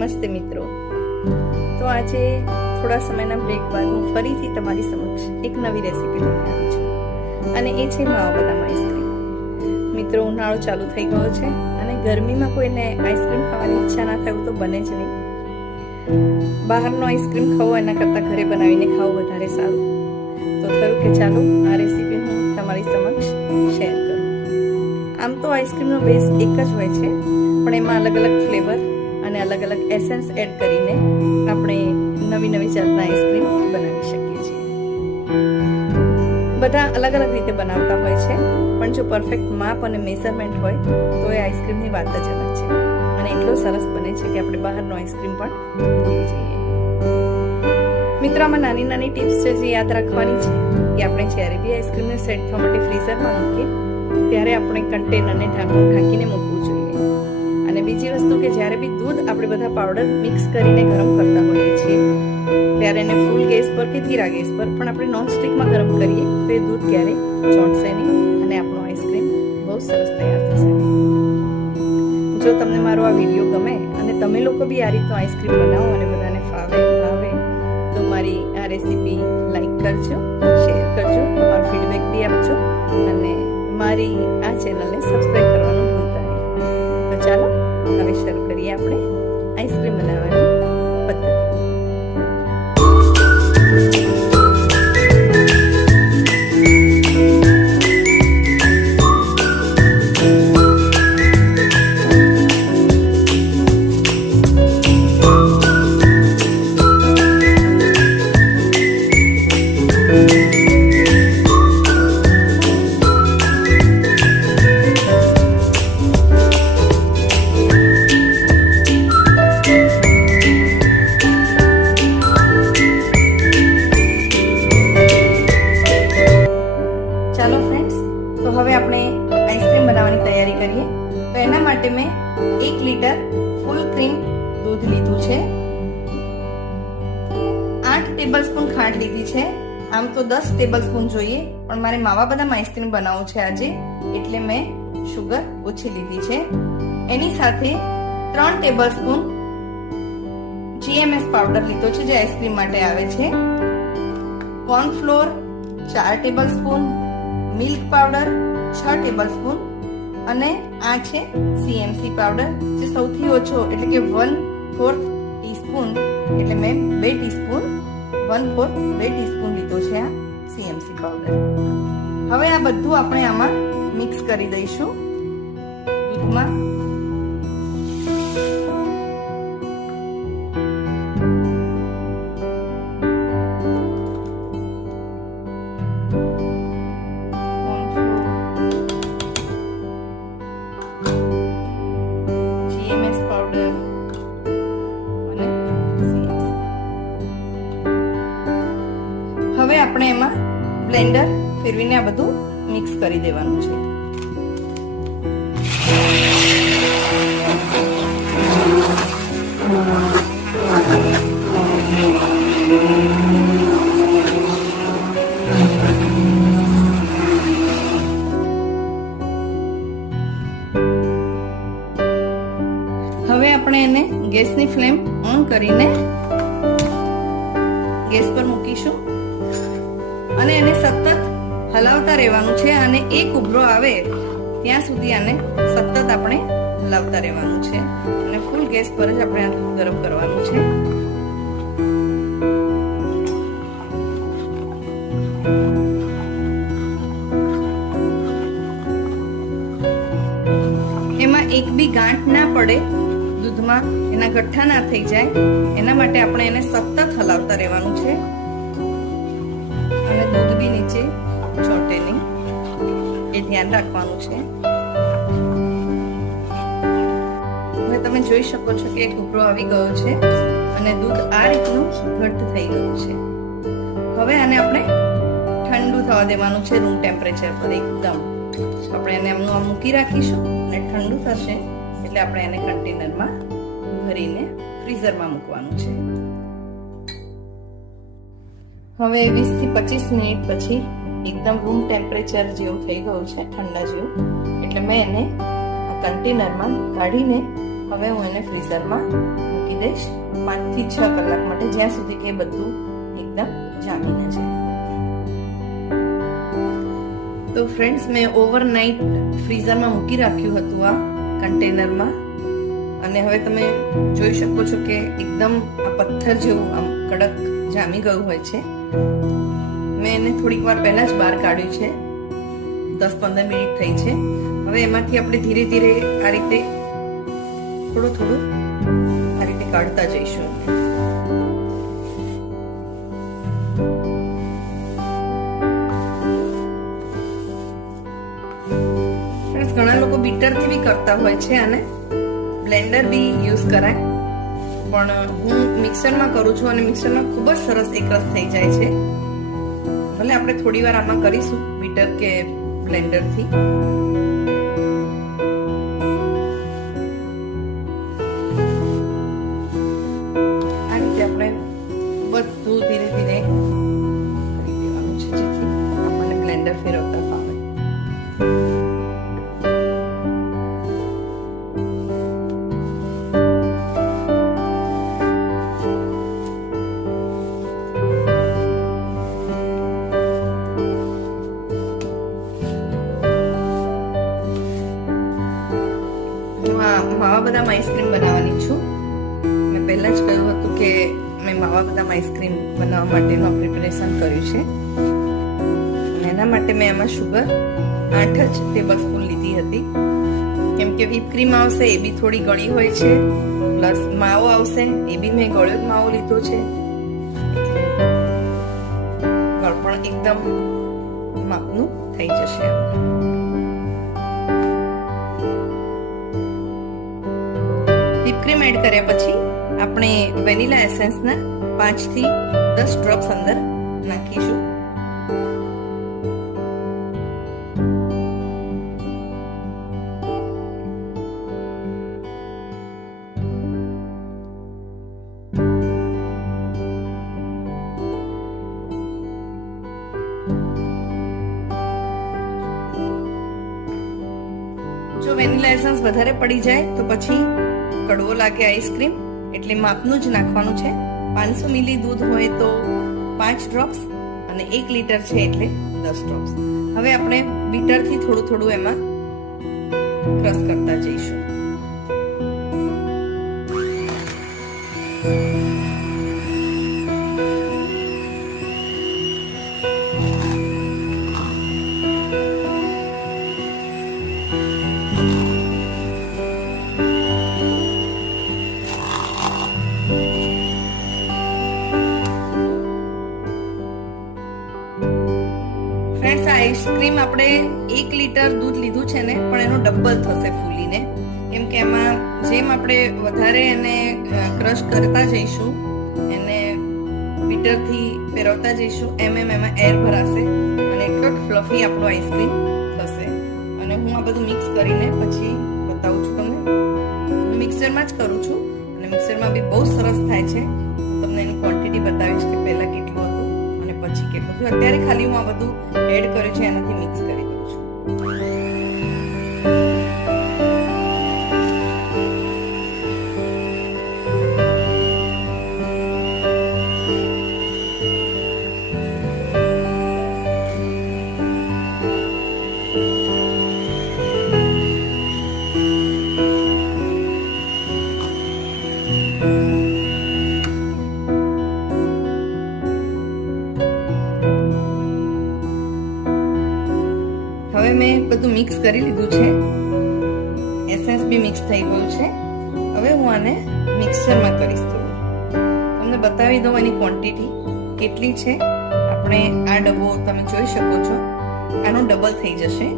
નમસ્તે મિત્રો। તો આજે થોડા સમયના બ્રેક બાદ હું ફરીથી તમારી સમક્ષ એક નવી રેસીપી લઈને આવી છું અને એ છે માવા બદામ આઈસ્ક્રીમ। મિત્રો ઉનાળો ચાલુ થઈ ગયો છે અને ગરમીમાં કોઈને આઈસ્ક્રીમ ખાવાની ઈચ્છા ના થાય તો બને જ નહીં। બહારનો આઈસ્ક્રીમ ખાવો એના કરતાં ઘરે બનાવીને ખાવો વધારે સારું। તો થયું કે ચાલો આ રેસીપી હું તમારી સમક્ષ શેર કરું। આમ તો આઈસ્ક્રીમનો બેઝ એક જ હોય છે, પણ એમાં અલગ અલગ ફ્લેવર અને અલગ અલગ એસેન્સ એડ કરીને આપણે નવી નવી જાતના આઈસ્ક્રીમ બનાવી શકીએ છીએ। બધા અલગ અલગ રીતે બનાવતા હોય છે, પણ જો પરફેક્ટ માપ અને મેઝરમેન્ટ હોય તો એ આઈસ્ક્રીમની વાત જ અલગ છે અને એટલો સરસ બને છે કે આપણે બહારનો આઈસ્ક્રીમ પણ ભૂલી જઈએ। મિત્રો, આમાં નાની નાની ટિપ્સ છે જે યાદ રાખવાની છે કે આપણે જ્યારે બી આઈસ્ક્રીમને સેટ થવા માટે ફ્રીઝરમાં મૂકીએ ત્યારે આપણે કન્ટેનરને ઢાંકણું ઢાંકીને મૂકવું જોઈએ। અને બીજી વસ્તુ કે જ્યારે બી દૂધ આપણે બધા પાવડર મિક્સ કરીને ગરમ કરતા હોઈએ છીએ ત્યારે એને ફૂલ ગેસ પર કે ધીરા ગેસ પર પણ આપણે નોનસ્ટિકમાં ગરમ કરીએ તો એ દૂધ ક્યારેય ચોંટશે નહીં અને આપણો આઈસ્ક્રીમ બહુ સરસ તૈયાર થશે। જો તમને મારો આ વિડીયો ગમે અને તમે લોકો બી આ રીતનો આઈસ્ક્રીમ બનાવો અને બધાને ભાવે તો મારી આ રેસીપી લાઈક કરજો, શેર કરજો, તમારો ફીડબેક બી આપજો અને મારી આ ચેનલને સબસ્ક્રાઈબ કરવાનું ભૂલતા નહીં। તો ચાલો હવે શરૂ કરીએ આપણે આઈસ્ક્રીમ બનાવવાની પદ્ધતિ। ચાલો ફ્રેન્ડ્સ, તો હવે આપણે આઈસ્ક્રીમ બનાવવાની તૈયારી કરીએ। તો એના માટે મેં 1 લીટર ફૂલ ક્રીમ દૂધ લીધું છે, 8 ટેબલસ્પૂન ખાંડ લીધી છે। આમ તો 10 ટેબલસ્પૂન જોઈએ, પણ મારે માવા બદામ આઈસ્ક્રીમ બનાવવું છે આજે, એટલે મેં શુગર ઓછી લીધી છે। એની સાથે 3 ટેબલસ્પૂન GMS પાવડર લીધો છે જે આઈસ્ક્રીમ માટે આવે છે, cornflour 4 tablespoon, milk powder 6 tablespoon અને આ છે CMC પાવડર જે સૌથી ઓછો એટલે કે 1/4 ટીસ્પૂન, એટલે મેં 2 ટીસ્પૂન 1/4 2 ટીસ્પૂન લીધો છે આ CMC પાવડર। હવે આ બધું આપણે આમાં મિક્સ કરી દઈશું દૂધમાં। હવે આપણે એમાં બ્લેન્ડર ફેરવીને આ બધું મિક્સ કરી દેવાનું છે। હવે આપણે એને ગેસની ફ્લેમ ઓન કરીને ગેસ પર મૂકીશું અને એને સતત હલાવતા રહેવાનું છે અને એક ઉભરો આવે ત્યાં સુધી આને સતત આપણે હલાવતા રહેવાનું છે અને ફૂલ ગેસ પર જ આપણે આ ગરમ કરવાનું છે। એમાં એક બી ગાંઠ ના પડે દૂધમાં, એના ગઠ્ઠા ના થઈ જાય એના માટે આપણે એને સતત હલાવતા રહેવાનું છે અને દૂધ બી નીચે ચોંટે નહીં એ ધ્યાન રાખવાનું છે। હવે તમે જોઈ શકો છો કે એક ઉભરો આવી ગયો છે અને દૂધ આ રીતનું ઘટ્ટ થઈ ગયું છે। હવે આને આપણે ઠંડુ થવા દેવાનું છે રૂમ ટેમ્પરેચર પર એકદમ। આપણે એને એમનું આમ મૂકી રાખીશું અને ઠંડુ થશે એટલે આપણે એને કન્ટેનરમાં ભરીને ફ્રીઝરમાં મૂકવાનું છે। હવે 20 થી 25 મિનિટ પછી એકદમ રૂમ ટેમ્પરેચર જેવું થઈ ગયું છે, ઠંડા જેવું, એટલે મેં એને આ કન્ટેનરમાં કાઢીને હવે હું એને ફ્રીઝરમાં મૂકી દઈશ 5 થી 6 કલાક માટે, જ્યાં સુધી કે બધું એકદમ જામી ન જાય. તો ફ્રેન્ડ્સ, મેં ઓવરનાઇટ ફ્રીઝરમાં મૂકી રાખ્યું હતું આ કન્ટેનરમાં, અને હવે તમે જોઈ શકો છો કે એકદમ આ પથ્થર જેવું આમ કડક જામી ગયું હોય છે. મેં એને થોડીક વાર પહેલા જ બહાર કાઢ્યું છે, 10-15 મિનિટ થઈ છે. હવે એમાંથી આપણે ધીરે ધીરે આ રીતે થોડું આ રીતે કાઢતા જઈશું. ઘણા લોકો બીટરથી બી કરતા હોય છે અને બ્લેન્ડર બી યુઝ કરાય, પણ હું મિક્સરમાં કરું છું અને મિક્સરમાં ખૂબ જ સરસ એકરસ થઈ જાય છે. ભલે આપણે થોડી વાર આમાં કરીશું બીટર કે બ્લેન્ડરથી. આ રીતે આપણે બધું ધીરે ધીરે કરી દેવાનું છે, જેથી આપણને બ્લેન્ડર ફેરવતા ફાવે. માવા બદામ આઈસ્ક્રીમ બનાવવાની છું. મેં પહેલા જ કહ્યું હતું કે મેં માવા બદામ આઈસ્ક્રીમ બનાવવા માટેનું પ્રિપેરેશન કર્યું છે. એના માટે મેં એમાં શુગર 8 જ ટેબલ સ્પૂન લીધી હતી, કેમ કે વ્હીપ ક્રીમ આવશે એ બી થોડી ગળી હોય છે, પ્લસ માવો આવશે એ બી મેં ગળ્યો જ માવો લીધો છે. ગળપણ એકદમ માપનું થઈ જશે. ક્રીમ એડ કર્યા પછી આપણે વેનીલા એસેન્સના 5 થી 10 ડ્રોપ્સ અંદર નાખીશું. જો વેનીલા એસેન્સ વધારે પડી જાય તો પછી કડવો લાગે આઈસ્ક્રીમ, એટલે માપનું જ નાખવાનું છે. 500 મિલી દૂધ હોય તો 5 ડ્રોપ્સ અને 1 લીટર છે એટલે 10 ડ્રોપ્સ. હવે આપણે બીટરથી થોડું એમાં ક્રશ કરતા જઈશું. આઈસ્ક્રીમ આપણે 1 લીટર દૂધ લીધું છે ને, પણ એનો ડબલ થશે ફૂલીને, કેમ કે એમાં જેમ આપણે વધારે એને ક્રશ કરતા જઈશું, એને બીટરથી ફેરવતા જઈશું, એમ એમાં એર ભરાશે અને એટલો જ ફ્લફી આપણો આઈસ્ક્રીમ થશે. અને હું આ બધું મિક્સ કરીને પછી બતાવું છું તમને. હું મિક્સરમાં જ કરું છું અને મિક્સરમાં બી બહુ સરસ થાય છે. તમને એની ક્વોન્ટિટી બતાવીશ કે પહેલા કેટલું હતું અને પછી કેટલું થયું. અત્યારે ખાલી હું આ બધું એડ કર્યું છે, એનાથી મિક્સ કરી દઉં છું. હવે મેં બધું મિક્સ કરી લીધું છે, એસેન્સ બી મિક્સ થઈ ગયું છે. હવે હું આને મિક્સરમાં કરીશ. તમને બતાવી દઉં એની ક્વોન્ટિટી કેટલી છે. આપણે આ ડબ્બો તમે જોઈ શકો છો, આનો ડબલ થઈ જશે.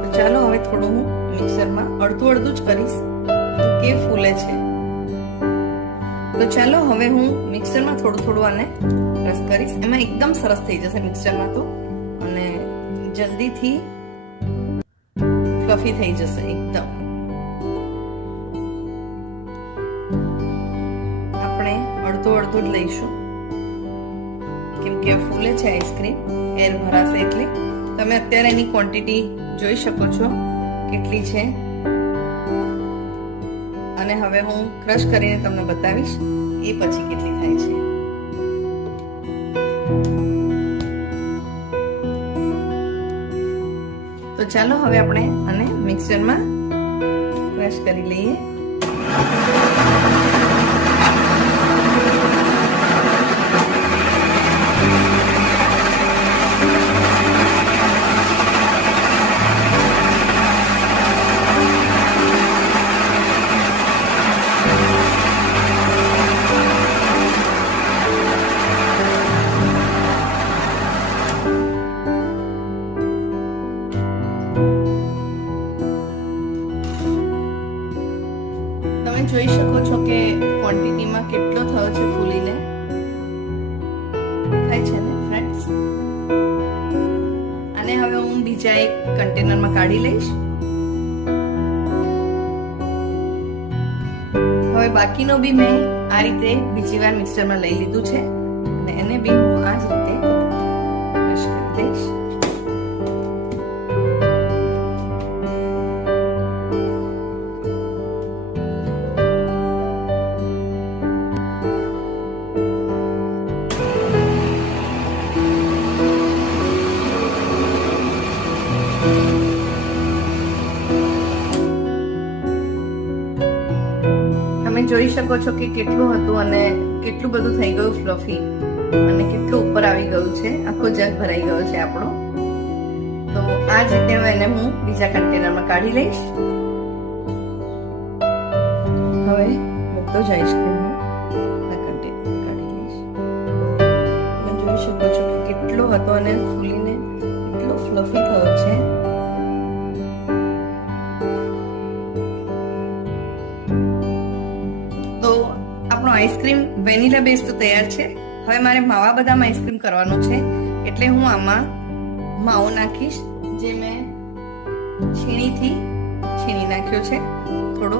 તો ચાલો હવે થોડું હું મિક્સરમાં અડધું જ કરીશ કે ફૂલે છે. તો ચાલો હવે હું મિક્સરમાં થોડું આને રસ કરીશ. એમાં એકદમ સરસ થઈ જશે મિક્સરમાં તો, અને જલ્દીથી ફ્લફી થઈ જશે એકદમ. આપણે અડધું જ લઈશું, કેમ કે ફૂલે છે આઈસ્ક્રીમ, એર ભરાશે એટલે. તમે અત્યારે એની ક્વોન્ટિટી જોઈ શકો છો કેટલી છે. અને હવે હું ક્રશ કરીને તમને બતાવીશ એ પછી કેટલી થાય છે. તો ચાલો હવે આપણે આને મિક્સરમાં ક્રશ કરી લઈએ. જોઈ શકો છો કે ક્વોન્ટિટીમાં કેટલો થયો છે ફૂલીને, દેખાય છે ને ફ્રેન્ડ્સ. અને હવે હું બીજા એક કન્ટેનરમાં કાઢી લઈશ. હવે બાકીનો બી મેં આ રીતે બીજી વાર મિક્સરમાં લઈ લીધું છે અને એને બી હું આ જ રીતે ક્રશ કરી દઈશ. તમે જોઈ શકો છો કે કેટલું હતું અને કેટલું બધું થઈ ગયું ફ્લફી અને કેટલું ઉપર આવી ગયું છે. આખો જગ ભરાઈ ગયો છે આપણો. તો આ જ રીતે એને હું બીજા કન્ટેનરમાં કાઢી લઈશ. હવે બધો જ આઈસ્ક્રીમ આ કન્ટેનરમાં કાઢી લઈશ. તમે જોઈ શકો છો કે કેટલો હતો અને ફૂલીને કેટલો ફ્લફી થયો છે. આઈસ્ક્રીમ વેનીલા બેઝ તો તૈયાર છે. હવે મારે માવા બદામ આઈસ્ક્રીમ કરવાનો છે એટલે હું આમાં માવો નાખીશ, જે મેં છીણી નાખ્યો છે થોડો,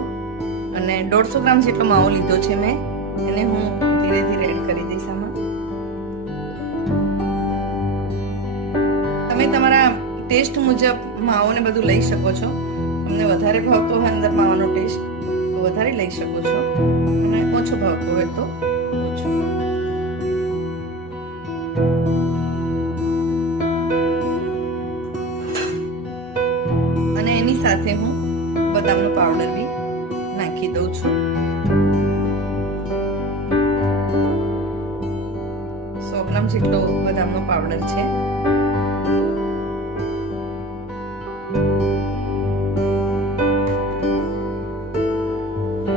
અને 150 ગ્રામ જેટલો માવો લીધો છે મેં. એને હું ધીરે ધીરે એડ કરી દઈશ આમાં. તમે તમારા ટેસ્ટ મુજબ માવોને બધું લઈ શકો છો. તમને વધારે ભાવતો હોય અંદર માવાનો ટેસ્ટ તો વધારે લઈ શકો છો, અને ઓછો ભાવતો હોય તો ઓછો. અને એની સાથે હું બદામનો પાવડર બી નાખી દઉં છું. 100 ગ્રામ જેટલો બદામનો પાવડર છે.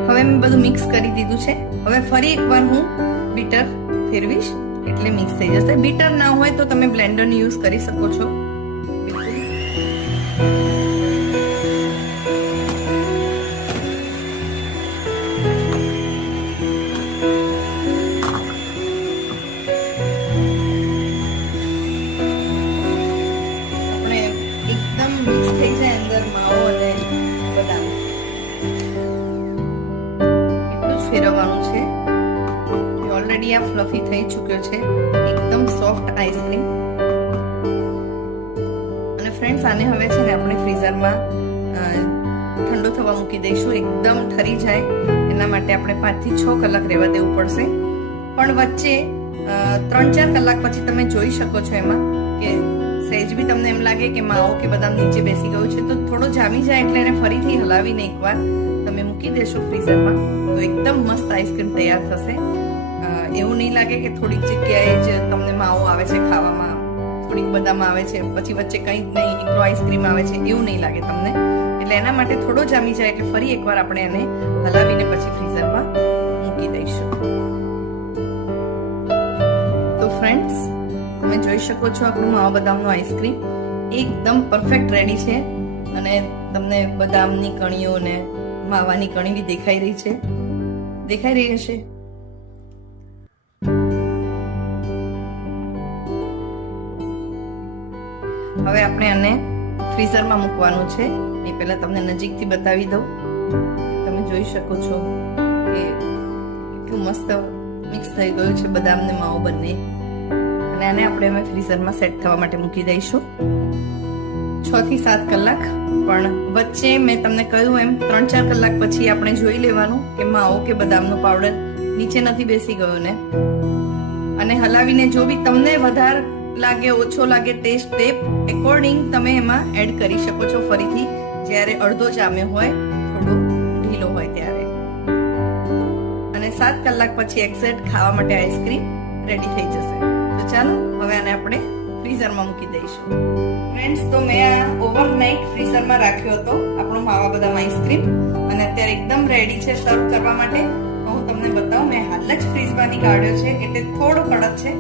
હવે મેં બધું મિક્સ કરી દીધું છે. હવે ફરી એકવાર હું બીટર ફેરવીશ એટલે મિક્સ થઈ જશે. બીટર ના હોય તો તમે બ્લેન્ડરનો યુઝ કરી શકો છો. આપણે એકદમ મિક્સ થઈ જાય અંદર માવો અને બદામ. ફેરવવાનું છે. ઓલરેડી આ ફ્લફી થઈ ચૂક્યો છે, એકદમ સોફ્ટ આઈસ્ક્રીમ. અને ફ્રેન્ડ્સ આને હવે છે ને આપણે ફ્રીઝરમાં ઠંડો થવા મૂકી દઈશું. એકદમ ઠરી જાય એના માટે આપણે 5 થી 6 કલાક રહેવા દેવું પડશે. પણ વચ્ચે 3-4 કલાક પછી તમે જોઈ શકો છો એમાં કે સહેજ બી તમને એમ લાગે કે માવો કે બદામ નીચે બેસી ગયું છે તો થોડો જામી જાય એટલે એને ફરીથી હલાવીને એકવાર તમે મૂકી દેશો ફ્રીઝરમાં તો એકદમ મસ્ત આઈસ્ક્રીમ તૈયાર થશે. એવું નહીં લાગે કે થોડીક જગ્યાએ જ તમને માવો આવે છે ખાવામાં, થોડીક બદામ આવે છે પછી વચ્ચે કંઈ જ નહીં એકલો આઈસ્ક્રીમ આવે છે, એવું નહીં લાગે તમને. એટલે એના માટે થોડો જામી જાય એટલે ફરી એકવાર આપણે એને હલાવીને પછી ફ્રીઝરમાં મૂકી દઈશું. તો ફ્રેન્ડ્સ તમે જોઈ શકો છો આપણું માવા બદામનો આઈસ્ક્રીમ એકદમ પરફેક્ટ રેડી છે. અને તમને બદામની કણીઓ ને માવાની કણી બી દેખાઈ રહી હશે. હવે આપણે આને ફ્રીઝરમાં મૂકવાનું છે. એ પહેલા તમને નજીકથી બતાવી દઉં. તમે જોઈ શકો છો કે કેટલું મસ્ત મિક્સ થઈ ગયું છે બદામ ને માવો બંને. અને આને આપણે હવે ફ્રીઝરમાં સેટ થવા માટે મૂકી દઈશું. 6 થી 7 કલાક, પણ વચ્ચે મેં તમને કહ્યું એમ 3-4 કલાક પછી આપણે જોઈ લેવાનું કે માવો કે બદામનો પાવડર નીચે નથી બેસી ગયો ને, અને હલાવીને જો બી તમને વધારે લાગે ઓછો લાગે ટેસ્ટ તે એકોર્ડિંગ તમે એમાં એડ કરી શકો છો ફરીથી, જ્યારે અડધો જામ્યો હોય થોડો ઢીલો હોય ત્યારે. અને 7 કલાક પછી એક્ઝેક્ટ ખાવા માટે આઈસ્ક્રીમ રેડી થઈ જશે. તો ચાલો હવે આને આપણે ફ્રીઝરમાં મૂકી દઈશું. ફ્રેન્ડ્સ, તો મેં આ ઓવરનાઇટ ફ્રીઝરમાં રાખ્યો હતો આપણો માવા બદામ આઈસ્ક્રીમ, અને અત્યારે એકદમ રેડી છે સર્વ કરવા માટે. હું તમને બતાવું, મેં હાલ જ ફ્રીઝમાંથી કાઢ્યો છે એટલે થોડો કડક છે,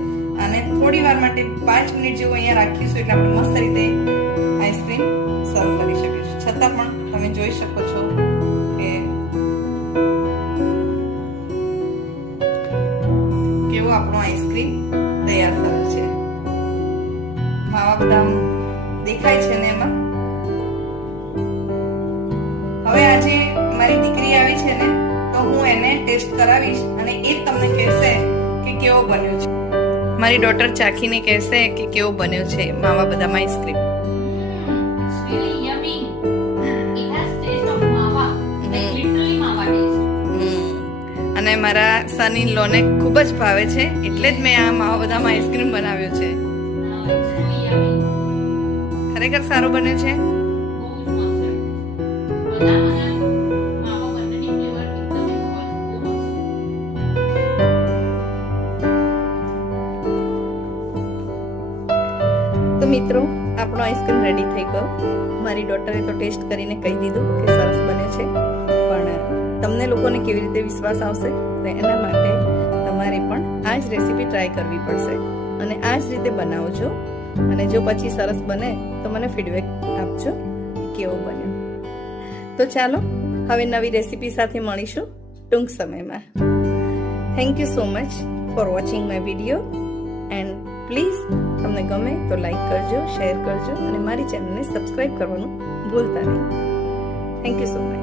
અને થોડી વાર માટે 5 મિનિટ જેવું અહીંયા રાખીશું એટલે આપણે મસ્ત રીતે આઈસ્ક્રીમ સર્વ કરી શકીશું. છતાં પણ તમે જોઈ શકો છો કે કેવો આપણો આઈસ્ક્રીમ તૈયાર થયો છે. માવા બદામ દેખાય છે ને એમાં. હવે આજે મારી દીકરી આવી છે ને, તો હું એને ટેસ્ટ કરાવીશ અને એ તમને કહેશે કે કેવો બન્યો છે. મારી ડોટર ચાખીને કહેશે કે કેવો બન્યો છે માવા બદામ ice cream. It's really yummy. It has taste of mava, like literally mava taste. અને મારા સન ઇન લો ને ખૂબ જ ભાવે છે, એટલે જ મેં આ માવા બદામ આઈસ્ક્રીમ બનાવ્યો છે. It's really yummy. ખરેખર સારો બન્યો છે. બહુ જ મસ્ત છે. બદામ અને માવા બંનેની ફ્લેવર એકદમ એક હોય, બહુ મસ્ત. તો મિત્રો, આપણો આઈસ્ક્રીમ રેડી થઈ ગયો. મારી ડોટરે તો ટેસ્ટ કરીને કહી દીધું કે સરસ બન્યો છે, પણ તમને લોકોને કેવી રીતે વિશ્વાસ આવશે? તો એના માટે તમારે પણ આ જ રેસીપી ટ્રાય કરવી પડશે અને આ જ રીતે બનાવજો. અને જો પછી સરસ બને તો મને ફીડબેક આપજો કે કેવો બન્યો. તો ચાલો હવે નવી રેસીપી સાથે મળીશું ટૂંક સમયમાં. Thank you so much for watching my video, and please તમને ગમે તો લાઈક કરજો, શેર કરજો અને મારી ચેનલને સબસ્ક્રાઈબ કરવાનું ભૂલતા નહીં. Thank you so much.